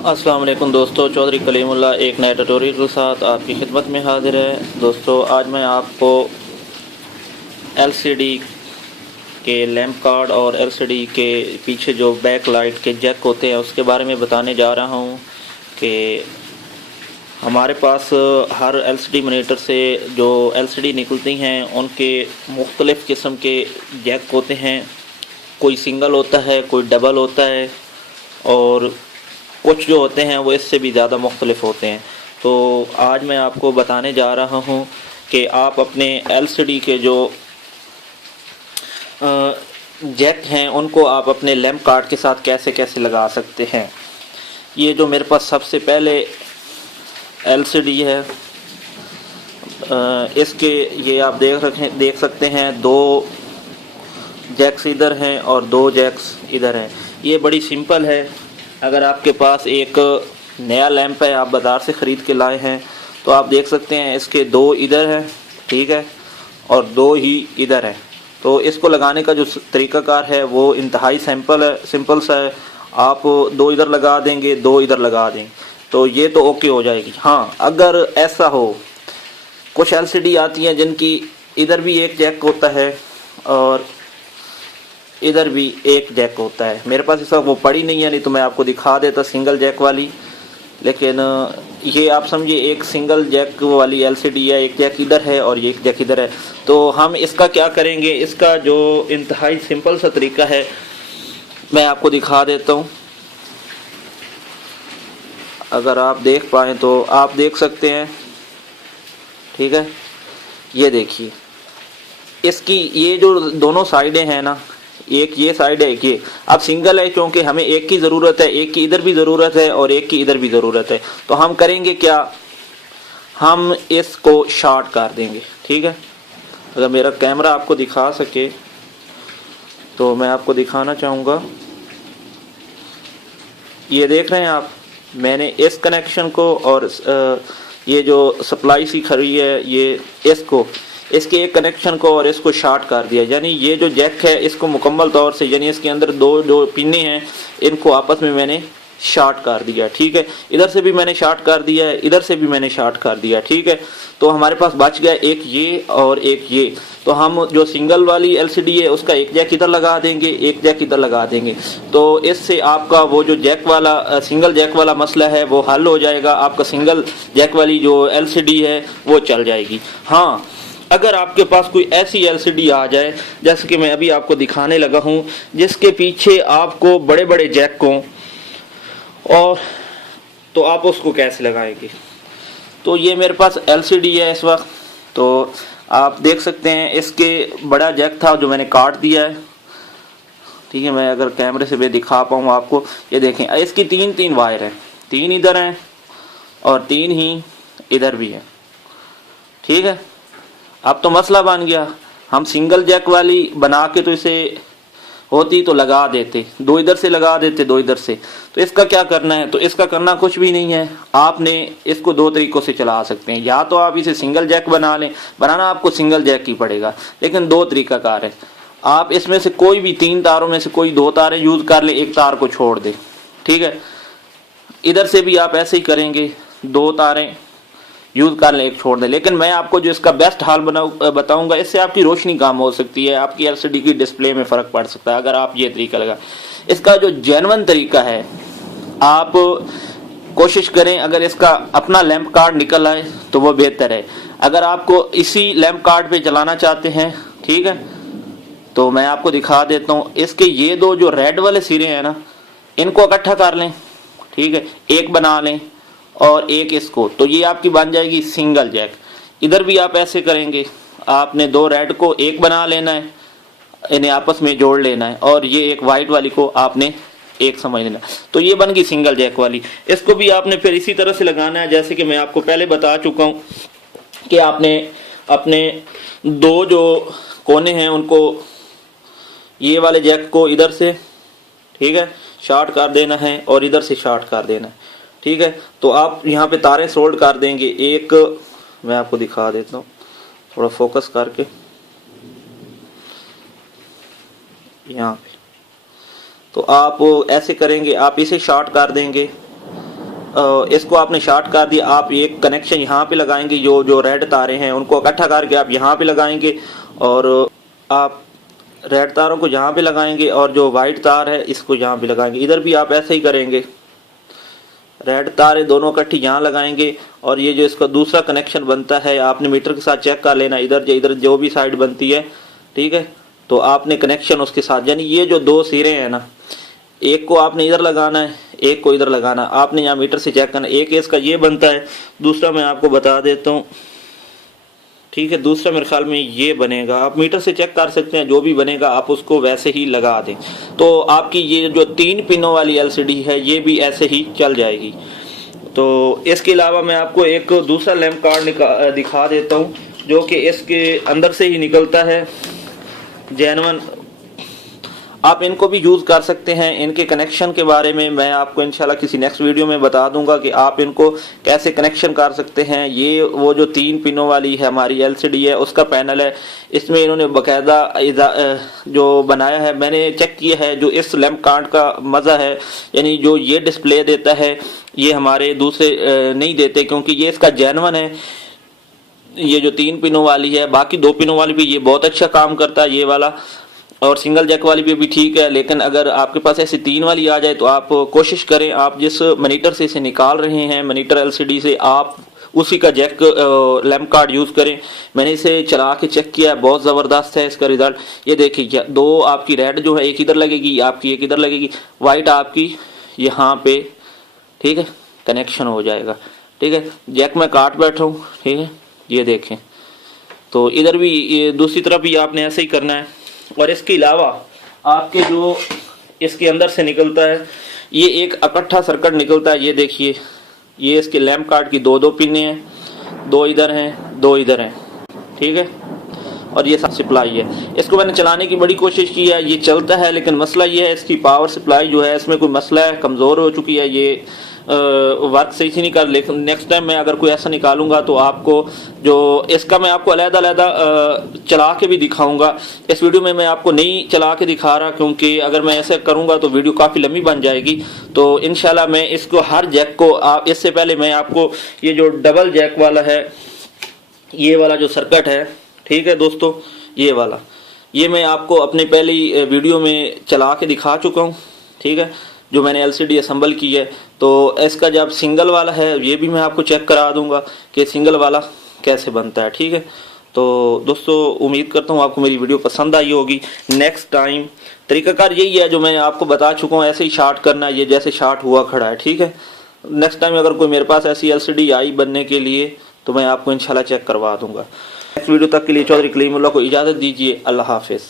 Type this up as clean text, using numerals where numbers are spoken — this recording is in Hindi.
अस्सलाम वालेकुम दोस्तों, चौधरी कलीमुल्लाह एक नए ट्यूटोरियल के साथ आपकी खिदमत में हाजिर है। दोस्तों आज मैं आपको एलसीडी के लैंप कार्ड और एलसीडी के पीछे जो बैक लाइट के जैक होते हैं उसके बारे में बताने जा रहा हूं कि हमारे पास हर एलसीडी मॉनिटर से जो एलसीडी निकलती हैं उनके मुख्तलिफ़ किस्म के जैक होते हैं। कोई सिंगल होता है, कोई डबल होता है और कुछ जो होते हैं वो इससे भी ज़्यादा मुख्तलिफ होते हैं। तो आज मैं आपको बताने जा रहा हूँ कि आप अपने एलसीडी के जो जैक हैं उनको आप अपने लैंप कार्ड के साथ कैसे कैसे लगा सकते हैं। ये जो मेरे पास सबसे पहले एलसीडी है, इसके ये आप देख सकते हैं दो जैक्स इधर हैं और दो जैक्स इधर हैं। ये बड़ी सिंपल है। अगर आपके पास एक नया लैंप है, आप बाज़ार से ख़रीद के लाए हैं, तो आप देख सकते हैं इसके दो इधर हैं, ठीक है, और दो ही इधर हैं। तो इसको लगाने का जो तरीक़ाकार है वो इंतहाई सिंपल सा है। आप दो इधर लगा देंगे, दो इधर लगा दें तो ये तो ओके हो जाएगी। हाँ, अगर ऐसा हो, कुछ एलसीडी आती हैं जिनकी इधर भी एक जैक होता है और इधर भी एक जैक होता है। मेरे पास इस वक्त वो पड़ी नहीं है, नहीं तो मैं आपको दिखा देता सिंगल जैक वाली। लेकिन ये आप समझिए एक सिंगल जैक वाली एलसीडी है, एक जैक इधर है और एक जैक इधर है। तो हम इसका क्या करेंगे, इसका जो इंतहाई सिंपल सा तरीका है मैं आपको दिखा देता हूँ। अगर आप देख पाएँ तो आप देख सकते हैं, ठीक है। ये देखिए, इसकी ये जो दोनों साइडें हैं ना, एक ये साइड है, एक ये। अब सिंगल है क्योंकि हमें एक की ज़रूरत है, एक की इधर भी ज़रूरत है और एक की इधर भी ज़रूरत है। तो हम करेंगे क्या, हम इसको शॉर्ट कर देंगे, ठीक है। अगर मेरा कैमरा आपको दिखा सके तो मैं आपको दिखाना चाहूँगा। ये देख रहे हैं आप, मैंने इस कनेक्शन को और ये जो सप्लाई सी खड़ी है ये इसको, इसके एक कनेक्शन को और इसको शॉर्ट कर दिया। यानी ये जो जैक है इसको मुकम्मल तौर से, यानी इसके अंदर दो जो पिने हैं इनको आपस में मैंने शॉर्ट कर दिया, ठीक है। इधर से भी मैंने शॉर्ट कर दिया है, इधर से भी मैंने शॉर्ट कर दिया, ठीक है। तो हमारे पास बच गया एक ये और एक ये। तो हम जो सिंगल वाली एलसीडी है उसका एक जैक इधर लगा देंगे, एक जैक इधर लगा देंगे। तो इससे आपका वो जो जैक वाला सिंगल जैक वाला मसला है वो हल हो जाएगा। आपका सिंगल जैक वाली जो एलसीडी है वो चल जाएगी। हाँ, अगर आपके पास कोई ऐसी एलसीडी आ जाए जैसे कि मैं अभी आपको दिखाने लगा हूं, जिसके पीछे आपको बड़े बड़े जैक हों, और तो आप उसको कैसे लगाएंगे। तो ये मेरे पास एलसीडी है इस वक्त। तो आप देख सकते हैं इसके बड़ा जैक था जो मैंने काट दिया है, ठीक है। मैं अगर कैमरे से भी दिखा पाऊँ आपको, ये देखें इसकी तीन वायर हैं, तीन इधर हैं और तीन ही इधर भी है, ठीक है। अब तो मसला बन गया, हम सिंगल जैक वाली बना के तो इसे होती तो लगा देते, दो इधर से लगा देते, दो इधर से। तो इसका क्या करना है, तो इसका करना कुछ भी नहीं है। आपने इसको दो तरीक़ों से चला सकते हैं। या तो आप इसे सिंगल जैक बना लें, बनाना आपको सिंगल जैक ही पड़ेगा, लेकिन दो तरीक़ाकार है। आप इसमें से कोई भी तीन तारों में से कोई दो तारें यूज़ कर लें, एक तार को छोड़ दें, ठीक है। इधर से भी आप ऐसे ही करेंगे, दो तारें यूज़ कर लें, एक छोड़ दें। लेकिन मैं आपको जो इसका बेस्ट हाल बताऊंगा, इससे आपकी रोशनी कम हो सकती है, आपकी एलसीडी की डिस्प्ले में फ़र्क पड़ सकता है अगर आप ये तरीका लगा। इसका जो जेन्युइन तरीका है, आप कोशिश करें अगर इसका अपना लैंप कार्ड निकल आए तो वो बेहतर है। अगर आपको इसी लैंप कार्ड पे चलाना चाहते हैं, ठीक है, तो मैं आपको दिखा देता हूँ। इसके ये दो जो रेड वाले सिरे हैं ना, इनको इकट्ठा कर लें, ठीक है, एक बना लें और एक इसको, तो ये आपकी बन जाएगी सिंगल जैक। इधर भी आप ऐसे करेंगे, आपने दो रेड को एक बना लेना है, इन्हें आपस में जोड़ लेना है, और ये एक वाइट वाली को आपने एक समझ लेना। तो ये बन गई सिंगल जैक वाली। इसको भी आपने फिर इसी तरह से लगाना है जैसे कि मैं आपको पहले बता चुका हूँ कि आपने अपने दो जो कोने हैं उनको, ये वाले जैक को इधर से, ठीक है, शॉर्ट कर देना है और इधर से शॉर्ट कर देना है, ठीक है। तो आप यहाँ पे तारें सोल्ड कर देंगे। एक मैं आपको दिखा देता हूँ थोड़ा फोकस करके, यहाँ पे तो आप ऐसे करेंगे, आप इसे शॉर्ट कर देंगे इसको आपने शॉर्ट कर दिया, आप एक कनेक्शन यहाँ पे लगाएंगे, जो रेड तारे हैं उनको इकट्ठा करके आप यहाँ पे लगाएंगे और आप रेड तारों को यहाँ पे लगाएंगे और जो वाइट तार है इसको यहाँ पे लगाएंगे। इधर भी आप ऐसे ही करेंगे, रेड तारे दोनों इकट्ठी यहाँ लगाएंगे और ये जो इसका दूसरा कनेक्शन बनता है आपने मीटर के साथ चेक कर लेना, इधर जो भी साइड बनती है, ठीक है। तो आपने कनेक्शन उसके साथ, यानी ये जो दो सिरे हैं ना, एक को आपने इधर लगाना है, एक को इधर लगाना, आपने यहाँ मीटर से चेक करना। एक इसका ये बनता है, दूसरा मैं आपको बता देता हूँ, ठीक है। दूसरा मेरे ख्याल में ये बनेगा, आप मीटर से चेक कर सकते हैं, जो भी बनेगा आप उसको वैसे ही लगा दें। तो आपकी ये जो 3 पिनों वाली एलसीडी है ये भी ऐसे ही चल जाएगी। तो इसके अलावा मैं आपको एक दूसरा लैंप कार्ड दिखा देता हूँ जो कि इसके अंदर से ही निकलता है, जेन्युइन। आप इनको भी यूज़ कर सकते हैं। इनके कनेक्शन के बारे में मैं आपको इंशाल्लाह किसी नेक्स्ट वीडियो में बता दूंगा कि आप इनको कैसे कनेक्शन कर सकते हैं। ये वो जो 3 पिनों वाली है हमारी एलसीडी है उसका पैनल है, इसमें इन्होंने बाकायदा जो बनाया है, मैंने चेक किया है। जो इस लैंप कार्ड का मज़ा है, यानी जो ये डिस्प्ले देता है ये हमारे दूसरे नहीं देते, क्योंकि ये इसका जेन्युइन है। ये जो 3 पिनों वाली है, बाकी 2 पिनों वाली भी ये बहुत अच्छा काम करता है ये वाला, और सिंगल जैक वाली भी ठीक है। लेकिन अगर आपके पास ऐसी 3 वाली आ जाए तो आप कोशिश करें, आप जिस मॉनिटर से इसे निकाल रहे हैं, मॉनिटर एलसीडी से, आप उसी का जैक लैंप कार्ड यूज़ करें। मैंने इसे चला के चेक किया, बहुत ज़बरदस्त है इसका रिजल्ट। ये देखिए, 2 आपकी रेड जो है एक इधर लगेगी, आपकी एक इधर लगेगी, वाइट आपकी यहाँ पे, ठीक है, कनेक्शन हो जाएगा, ठीक है। जैक मैं काट बैठा हूँ, ठीक है, ये देखें। तो इधर भी ये दूसरी तरफ भी आपने ऐसे ही करना है। और इसके अलावा आपके जो इसके अंदर से निकलता है, ये एक इकट्ठा सर्किट निकलता है। ये देखिए, ये इसके लैंप कार्ड की 2 पिनें हैं, 2 इधर हैं, 2 इधर हैं, ठीक है। और ये सब सप्लाई है। इसको मैंने चलाने की बड़ी कोशिश की है, ये चलता है, लेकिन मसला ये है इसकी पावर सप्लाई जो है इसमें कोई मसला है, कमज़ोर हो चुकी है, ये वर्क सही से नहीं कर। लेकिन नेक्स्ट टाइम मैं अगर कोई ऐसा निकालूंगा तो आपको जो इसका मैं आपको अलग-अलग चला के भी दिखाऊंगा। इस वीडियो में मैं आपको नहीं चला के दिखा रहा, क्योंकि अगर मैं ऐसे करूंगा तो वीडियो काफ़ी लंबी बन जाएगी। तो इंशाल्लाह मैं इसको हर जैक को इससे पहले मैं आपको ये जो डबल जैक वाला है, ये वाला जो सर्किट है, ठीक है दोस्तों, ये वाला, ये मैं आपको अपने पहली वीडियो में चला के दिखा चुका हूँ, ठीक है, जो मैंने एलसीडी असेंबल की है। तो इसका जब सिंगल वाला है ये भी मैं आपको चेक करा दूंगा कि सिंगल वाला कैसे बनता है, ठीक है। तो दोस्तों उम्मीद करता हूँ आपको मेरी वीडियो पसंद आई होगी। नेक्स्ट टाइम तरीकाकार यही है जो मैं आपको बता चुका हूँ, ऐसे ही शार्ट करना, ये जैसे शार्ट हुआ खड़ा है, ठीक है। नेक्स्ट टाइम अगर कोई मेरे पास ऐसी एलसीडी आई बनने के लिए तो मैं आपको इंशाल्लाह चेक करवा दूंगा। नेक्स्ट वीडियो तक के लिए चौधरी कलीमुल्लाह को इजाज़त दीजिए। अल्लाह हाफिज़।